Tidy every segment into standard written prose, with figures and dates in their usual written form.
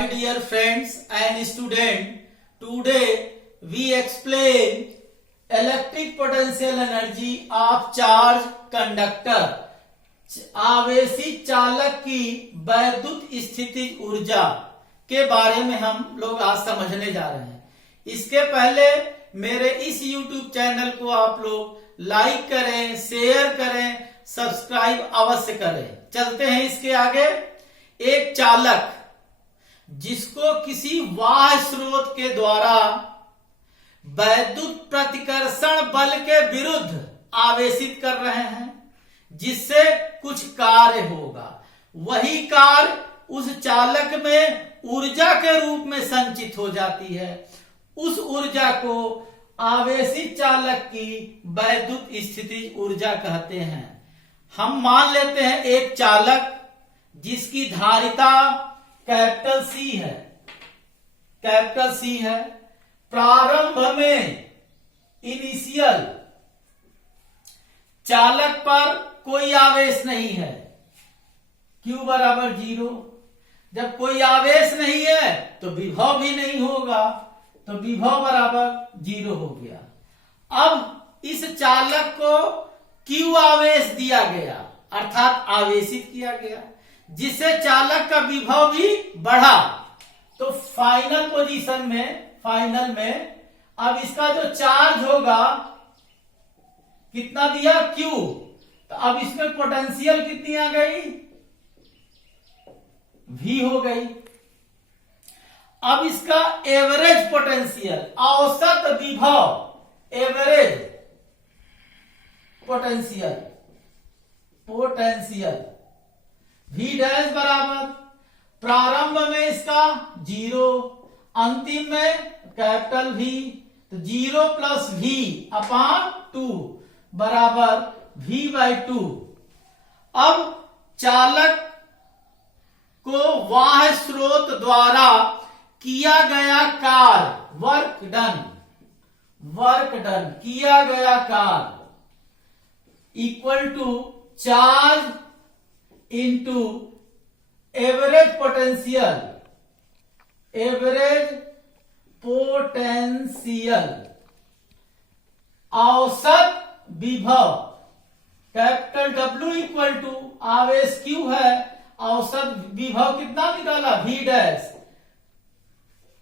Dear friends and students, today we explain electric potential energy of charge conductor. आवेशी चालक की वैद्युत स्थितिज ऊर्जा के बारे में हम लोग आज समझने जा रहे हैं। इसके पहले मेरे इस YouTube चैनल को आप लोग लाइक करें, शेयर करें, सब्सक्राइब अवश्य करें। चलते हैं इसके आगे। एक चालक जिसको किसी बाह्य स्रोत के द्वारा वैद्युत प्रतिकर्षण बल के विरुद्ध आवेशित कर रहे हैं, जिससे कुछ कार्य होगा, वही कार्य उस चालक में ऊर्जा के रूप में संचित हो जाती है। उस ऊर्जा को आवेशित चालक की वैद्युत स्थितिज ऊर्जा कहते हैं। हम मान लेते हैं एक चालक जिसकी धारिता कैपिटल सी है, प्रारंभ में इनिशियल चालक पर कोई आवेश नहीं है, Q बराबर 0। जब कोई आवेश नहीं है तो विभव भी नहीं होगा, तो विभव बराबर 0 हो गया। अब इस चालक को Q आवेश दिया गया, अर्थात आवेशित किया गया, जिससे चालक का विभव भी बढ़ा। तो फाइनल में अब इसका जो चार्ज होगा कितना दिया, Q। तो अब इसमें पोटेंशियल कितनी आ गई, V हो गई। अब इसका एवरेज पोटेंशियल, औसत विभव, एवरेज पोटेंशियल V डैश बराबर प्रारंभ में इसका 0, अंतिम में कैपिटल V, तो 0 प्लस V अपान 2 बराबर V/2। अब चालक को बाह्य स्रोत द्वारा किया गया कार्य, वर्क डन किया गया कार्य equal to charge into average potential, औसत विभव कैपिटल W इक्वल टू आवेश Q है, औसत विभव कितना निकाला, V dash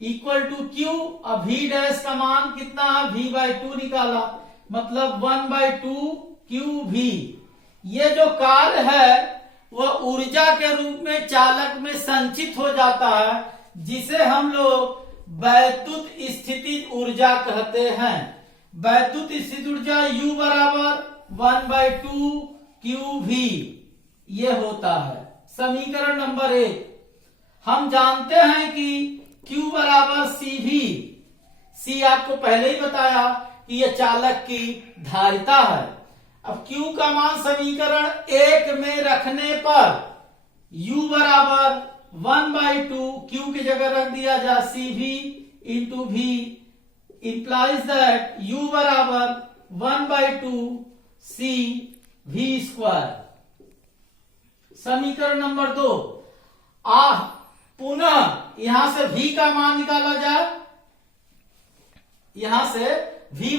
equal to Q। अब V डैश का मान कितना है, V/2 निकाला, मतलब 1/2 QV। ये जो कार्य है वह ऊर्जा के रूप में चालक में संचित हो जाता है, जिसे हम लोग वैद्युत स्थितिज ऊर्जा कहते हैं। वैद्युत स्थितिज ऊर्जा U बराबर 1/2 QV ये होता है। समीकरण नंबर 1 हम जानते हैं कि Q बराबर CV। C आपको पहले ही बताया कि यह चालक की धारिता है। अब Q का मान समीकरण 1 में रखने पर U बराबर 1/2 Q की जगह रख दिया जा CV into V, implies that U बराबर 1/2 CV²। समीकरण नंबर 2 पुनः यहां से V का मान निकाला जाए। यहां से V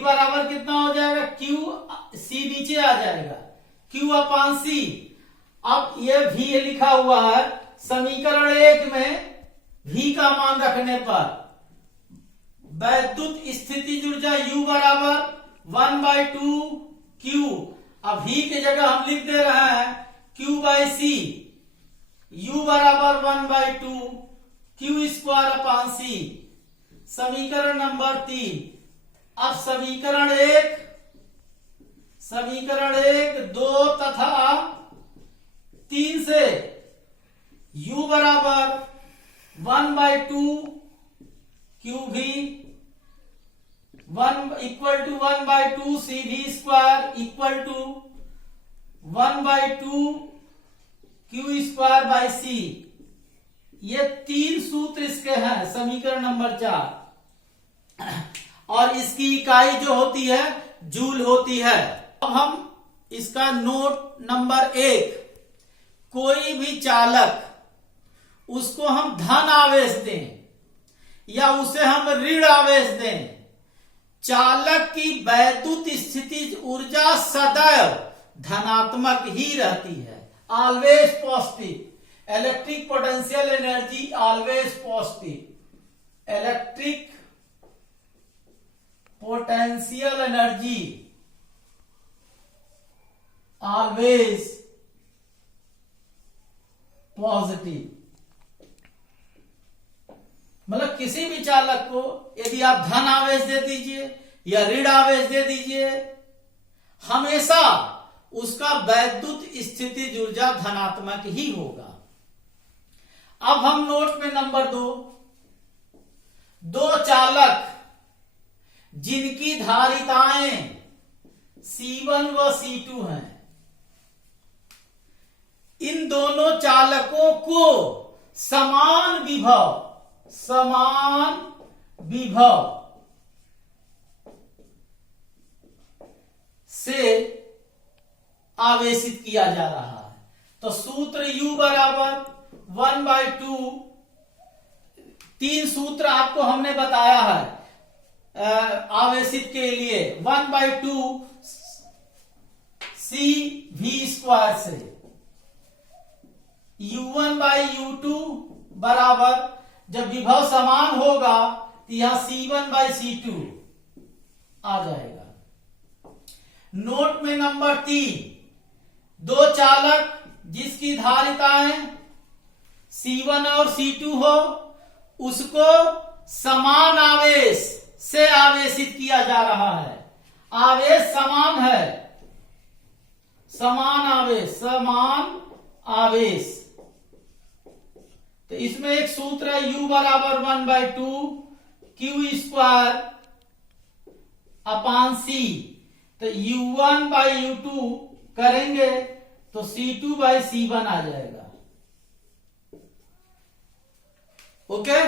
बराबर कितना हो जाएगा, Q C नीचे आ जाएगा, Q अपान C। अब ये V लिखा हुआ है, समीकरण 1 में V का मान रखने पर वैद्युत स्थितिज ऊर्जा U बराबर 1/2 Q। अब V की जगह हम लिख दे रहे हैं Q/C, U बराबर 1/2 Q² अपान C। समीकरण नंबर 3। अब समीकरण 1, 2 तथा 3 से U बराबर 1/2 QV equal to 1/2 CV² equal to 1/2 Q²/C। ये 3 सूत्र इसके हैं, समीकरण नंबर 4। और इसकी इकाई जो होती है जूल होती है। अब हम इसका नोट नंबर 1, कोई भी चालक उसको हम धन आवेश दें या उसे हम ऋण आवेश दें, चालक की वैद्युत स्थितिज ऊर्जा सदैव धनात्मक ही रहती है, always positive. Electric potential energy always positive. Electric potential energy always positive. मतलब किसी भी चालक को यदि आप धन आवेश दे दीजिए या ऋण आवेश दे दीजिए, हमेशा उसका वैद्युत स्थितिज ऊर्जा धनात्मक ही होगा। अब हम नोट में नंबर 2, दो चालक जिनकी धारिताएं C1 व C2 हैं, इन दोनों चालकों को समान विभव से आवेशित किया जा रहा है। तो सूत्र U बराबर 1/2, 3 सूत्र आपको हमने बताया है आवेशित के लिए, 1/2 CV² से U1/U2 बराबर, जब विभव समान होगा तो यहां C1/C2 आ जाएगा। नोट में नंबर 3, दो चालक जिसकी धारिताएं C1 और C2 हो, उसको समान आवेश से आवेशित किया जा रहा है। आवेश समान है, समान आवेश। तो इसमें एक सूत्र है U बराबर 1/2 Q² अपान C। तो U1/U2 करेंगे तो C2/C1 आ जाएगा। ओके।